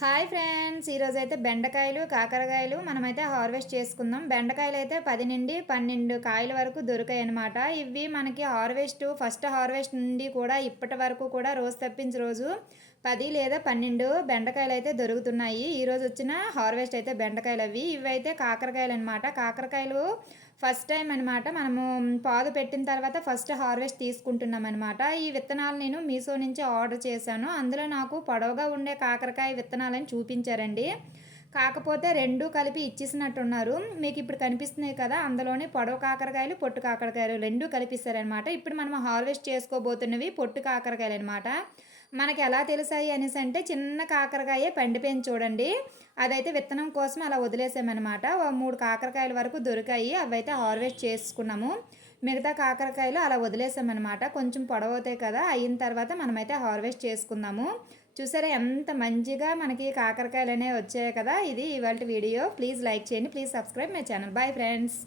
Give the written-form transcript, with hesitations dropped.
Hi friends, ఈరోజైతే బెండకాయలు కాకరకాయలు మనమైతే హార్వెస్ట్ చేసుకుందాం. బెండకాయలు అయితే 10 నుండి 12 కాయల వరకు దొరికాయి అనమాట. ఇవి మనకి ఫస్ట్ హార్వెస్ట్ నుండి కూడా ఇప్పటి వరకు కూడా రోజు తప్పించి రోజు 10 లేదా 12 బెండకాయలు అయితే దొరుకుతున్నాయి. ఈరోజు వచ్చిన హార్వెస్ట్ అయితే బెండకాయలు ఇవైతే కాకరకాయలు అనమాట. కాకరకాయలు ఫస్ట్ టైం అనమాట. మనము పాదు పెట్టిన తర్వాత ఫస్ట్ హార్వెస్ట్ తీసుకుంటున్నాం అనమాట. ఈ విత్తనాలు నేను మీషో నుంచి ఆర్డర్ చేశాను. అందులో నాకు పొడవుగా ఉండే కాకరకాయ విత్తనాలని చూపించారండి. కాకపోతే రెండు కలిపి ఇచ్చేసినట్టున్నారు. మీకు ఇప్పుడు కనిపిస్తున్నాయి కదా, అందులోనే పొడవు కాకరకాయలు పొట్టు కాకరకాయలు రెండు కలిపిస్తారనమాట. ఇప్పుడు మనం హార్వెస్ట్ చేసుకోబోతున్నవి పొట్టు కాకరకాయలు అనమాట. మనకి ఎలా తెలిసాయి అనేసి అంటే, చిన్న కాకరకాయ పండిపోయింది చూడండి, అదైతే విత్తనం కోసం అలా వదిలేసామన్నమాట. 3 కాకరకాయల వరకు దొరికాయి, అవైతే హార్వెస్ట్ చేసుకున్నాము. మిగతా కాకరకాయలు అలా వదిలేసామన్నమాట. కొంచెం పొడవుతాయి కదా, అయిన తర్వాత మనమైతే హార్వెస్ట్ చేసుకుందాము. చూసారా ఎంత మంచిగా మనకి కాకరకాయలు అనేవి వచ్చాయి కదా. ఇది ఇవాళ వీడియో. ప్లీజ్ లైక్ చేయండి, please subscribe my channel. Bye friends.